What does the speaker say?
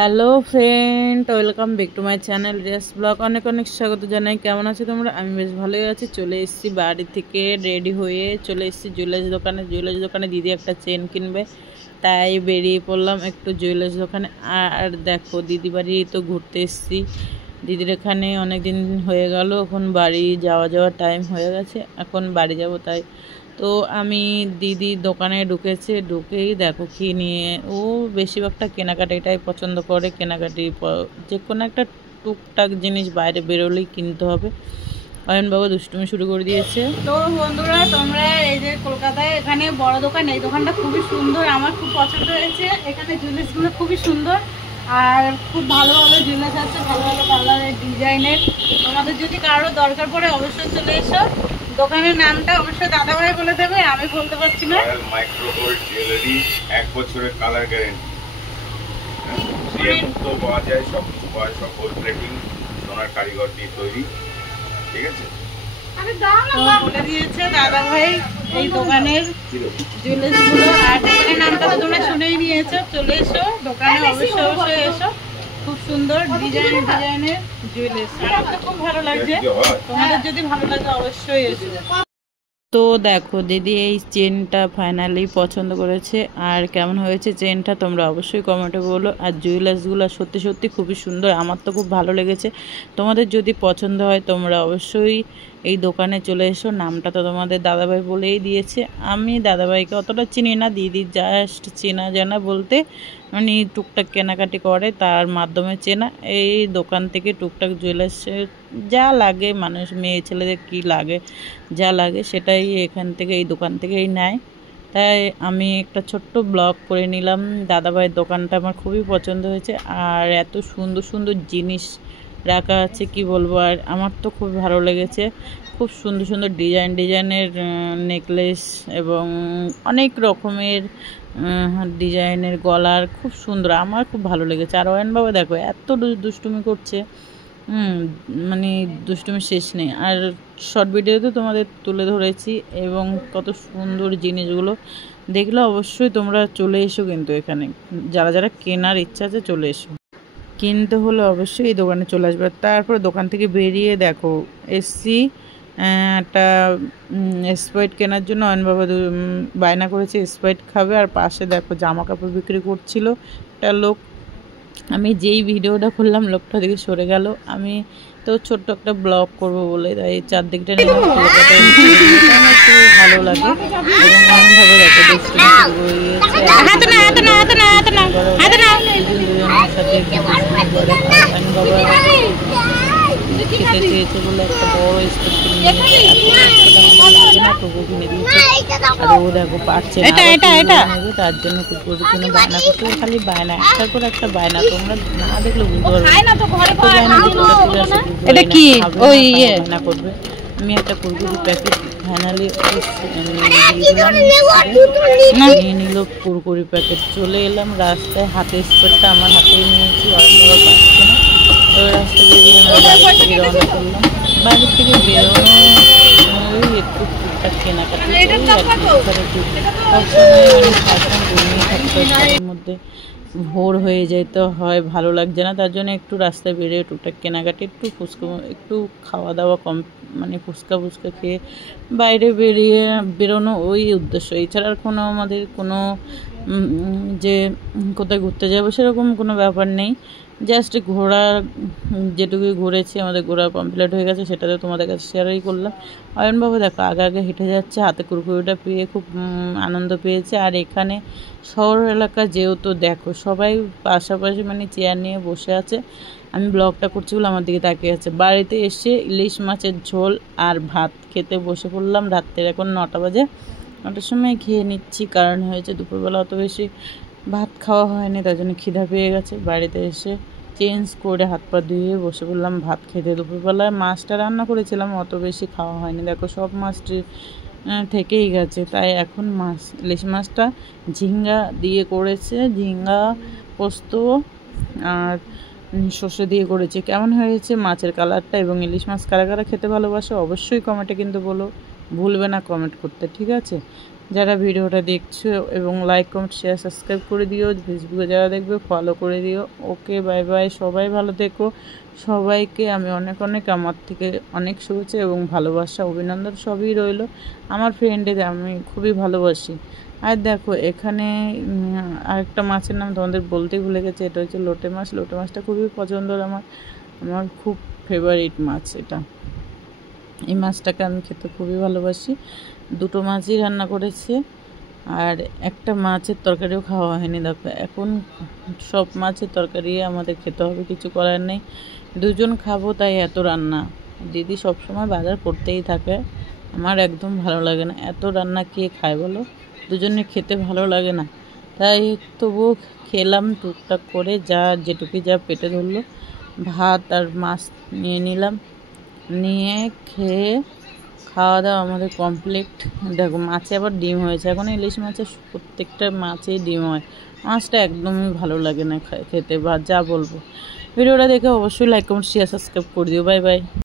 Hello friend, welcome back to my channel Riya's blog. অনেক অনেক স্বাগত জানাই। কেমন আছো তোমরা? আমি বেশ ভালোই আছি। চলে এসেছি বাড়ি থেকে রেডি হয়ে, চলে এসেছি জুয়েলার্স দোকানে দিদি একটা চেন কিনবে, তাই বেরিয়ে পড়লাম একটু জুয়েলার্স দোকানে। আর দেখো দিদি বাড়ি তো ঘুরতে এসেছি। দিদির এখানে অনেক দিন হয়ে গেল, এখন বাড়ি যাওয়ার টাইম হয়ে গেছে, এখন বাড়ি যাব। তাই তো আমি দিদি দোকানে ঢুকেছে, ঢুকেই দেখো কি নিয়ে, ও বেশিরভাগটা কেনাকাটিটাই পছন্দ করে। কেনাকাটি যে কোনো একটা টুকটাক জিনিস বাইরে বেরোলেই কিনতে হবে। অয়নবাবু দুষ্টুমি শুরু করে দিয়েছে। তো বন্ধুরা, তোমরা এই যে কলকাতায় এখানে বড় দোকান, এই দোকানটা খুবই সুন্দর, আমার খুব পছন্দ হয়েছে। এখানে জুয়েলার্সগুলো খুবই সুন্দর আর খুব ভালো ভালো জুয়েলার্স আছে, ভালো ভালো কালারের ডিজাইনের। তোমাদের যদি কারোর দরকার পড়ে অবশ্যই চলে এসো। দোকানের নামটা অবশ্যই দাদাভাই বলে দেবে, আমি বলতে পারছি না। মাইক্রো গোল্ড জুয়েলারি, 1 বছরের কালার গ্যারান্টি, তো পাওয়া যায়, সব কিছু পাওয়া, সব গোল্ড প্লেটিং সোনার কারিগর দিয়ে তৈরি। ঠিক আছে, বলে দিয়েছে দাদাভাই এই দোকানের জুয়েলার্সগুলো। আর দোকানের নামটা তো তোমরা শুনেই নিয়েছো। চলে এসো দোকানে, অবশ্যই এসো। খুব সুন্দর ডিজাইনের জুয়েলার্স, আমার তো খুব ভালো লাগছে। তোমাদের যদি ভালো লাগে অবশ্যই এসো। তো দেখো দিদি এই চেনটা ফাইনালি পছন্দ করেছে। আর কেমন হয়েছে চেনটা তোমরা অবশ্যই কমেন্টে বলো। আর জুয়েলার্সগুলো সত্যি সত্যি খুবই সুন্দর, আমার তো খুব ভালো লেগেছে। তোমাদের যদি পছন্দ হয় তোমরা অবশ্যই এই দোকানে চলে এসো। নামটা তো তোমাদের দাদাভাই বলেই দিয়েছে। আমি দাদাভাইকে অতটা চিনি না, দিদি জাস্ট চেনা জানা বলতে উনি টুকটাক কেনাকাটি করে, তার মাধ্যমে চেনা। এই দোকান থেকে টুকটাক জুয়েলার্সের যা লাগে, মানুষ মেয়ে ছেলেদের কি লাগে, যা লাগে সেটাই এখান থেকে, এই দোকান থেকেই নেয়। তাই আমি একটা ছোট্ট ব্লগ করে নিলাম। দাদাভাইয়ের দোকানটা আমার খুবই পছন্দ হয়েছে, আর এত সুন্দর সুন্দর জিনিস রাখা আছে কি বলবো। আর আমার তো খুব ভালো লেগেছে, খুব সুন্দর সুন্দর ডিজাইনের নেকলেস এবং অনেক রকমের ডিজাইনের গলার, খুব সুন্দর, আমার খুব ভালো লেগেছে। আর অয়নবাবু দেখো এত দুষ্টুমি করছে, মানে দুষ্টুমি শেষ নেই। আর শর্ট ভিডিওতে তোমাদের তুলে ধরেছি, এবং কত সুন্দর জিনিসগুলো দেখলে অবশ্যই তোমরা চলে এসো। কিন্তু এখানে যারা যারা কেনার ইচ্ছা আছে চলে এসো, কিনতে হলে অবশ্যই এই দোকানে চলে আসবে। তারপরে দোকান থেকে বেরিয়ে দেখো এসছি একটা স্প্রাইট কেনার জন্য। অয়নবাবু বায়না করেছে স্প্রাইট খাবে। আর পাশে দেখো জামা কাপড় বিক্রি করছিল একটা লোক। আমি যেই ভিডিওটা করলাম লোকটা দিকে সরে গেল। আমি তো ছোট্ট একটা ব্লগ করবো বলে তাই চারদিকটা নিলাম। আমার খুব ভালো লাগে, এবং এমনভাবে দেখো দুষ্টুমি শুরু হয়ে গিয়েছে। খেতে চেয়েছে বলে একটা বড় স্পোর্ট কিনে নিয়েছে। লাগে না তবু কিনে দিয়েছে। আর ও দেখো পারছে না, তার জন্য কুকুরের জন্য বায়না করতে, খালি বায়না, একটার পর একটা বায়না। তোমরা না দেখলে বুঝতে পারবে এটা কি বায়না করবে। আমি একটা কুরকুরি প্যাকেট ফাইনালি নিয়ে নিল। কুরকুরি প্যাকেট চলে এলাম রাস্তায়, হাতে স্পোর্টটা আমার হাতেই নিয়েছি। অনেক পাচ্ছে না, ওই রাস্তা বেরিয়ে আমরা বাড়ি থেকে রওনা করলাম। বাড়ি থেকে বেরোনো ওই একটু টুকটাক কেনাকাটি করি আর কি। সবসময় ফ্যাশন ঘুমিয়ে থাকতে তার মধ্যে ভোর হয়ে যেতে হয়, ভালো লাগছে না। তার জন্য একটু রাস্তায় বেরিয়ে টুকটাক কেনাকাটি, একটু খাওয়া দাওয়া কম, মানে ফুচকা খেয়ে বাইরে বেরোনো, ওই উদ্দেশ্য। এছাড়া আর কোনো আমাদের কোনো যে কোথায় ঘুরতে যাবো সেরকম কোনো ব্যাপার নেই। জাস্ট ঘোরা, যেটুকুই ঘুরেছি আমাদের ঘোরা কমপ্লিট হয়ে গেছে, সেটাতে তোমাদের কাছে শেয়ারই করলাম। অয়নবাবু দেখো আগে হেঁটে যাচ্ছে, হাতে কুরকুরিটা পেয়ে খুব আনন্দ পেয়েছে। আর এখানে শহর এলাকা যেহেতু দেখো সবাই পাশাপাশি মানে চেয়ার নিয়ে বসে আছে। আমি ব্লগটা করছি বলে আমার দিকে তাকিয়ে আছে। বাড়িতে এসে ইলিশ মাছের ঝোল আর ভাত খেতে বসে পড়লাম। রাত্রের এখন 9টা বাজে, 9টার সময় খেয়ে নিচ্ছি, কারণ হয়েছে দুপুরবেলা অত বেশি ভাত খাওয়া হয়নি, তার জন্য খিদা পেয়ে গেছে। বাড়িতে এসে চেঞ্জ করে হাত পা ধুয়ে বসে পড়লাম ভাত খেতে। দুপুরবেলায় মাছটা রান্না করেছিলাম, অত বেশি খাওয়া হয়নি, দেখো সব মাছটি থেকেই গেছে। তাই এখন ইলিশ মাছটা ঝিঙ্গা দিয়ে করেছে, ঝিঙ্গা পোস্ত আর সর্ষে দিয়ে করেছে। কেমন হয়েছে মাছের কালারটা, এবং ইলিশ মাছ কারা কারা খেতে ভালোবাসো অবশ্যই কমেন্টে কিন্তু বলো, ভুলবে না কমেন্ট করতে, ঠিক আছে? যারা ভিডিওটা দেখছো, এবং লাইক কমেন্ট শেয়ার সাবস্ক্রাইব করে দিও। ফেসবুকে যারা দেখবে ফলো করে দিও। ওকে, বাই বাই। সবাই ভালো থেকো। সবাইকে আমি অনেক অনেক আমার থেকে অনেক শুভেচ্ছা এবং ভালোবাসা, অভিনন্দন সবই রইল। আমার ফ্রেন্ডদের আমি খুবই ভালোবাসি। আর দেখো এখানে আরেকটা মাছের নাম তোমাদের বলতে ভুলে গেছে, এটা হচ্ছে লোটে মাছ। লোটে মাছটা খুবই পছন্দের আমার খুব ফেভারিট মাছ এটা। এই মাছটাকে আমি খেতে খুবই ভালোবাসি। দুটো মাছই রান্না করেছে, আর একটা মাছের তরকারিও খাওয়া হয়নি। দেখো এখন সব মাছের তরকারি আমাদের খেতে হবে, কিছু করার নেই। দুজন খাবো তাই এত রান্না। দিদি সবসময় বাজার করতেই থাকে, আমার একদম ভালো লাগে না। এত রান্না কে খায় বলো? দুজনে খেতে ভালো লাগে না, তাই তবুও খেলাম টুকটাক করে, যেটুকু যা পেটে ধরলো। ভাত আর মাছ নিয়ে নিলাম, নিয়ে খেয়ে খাওয়া দাওয়া আমাদের কমপ্লিট। দেখো মাছে আবার ডিম হয়েছে। এখন ইলিশ মাছের প্রত্যেকটা মাছেই ডিম হয়। মাছটা একদমই ভালো লাগে না খেতে, বা যা বলবো। ভিডিওটা দেখে অবশ্যই লাইক কমেন্ট শেয়ার সাবস্ক্রাইব করে দিও। Bye bye.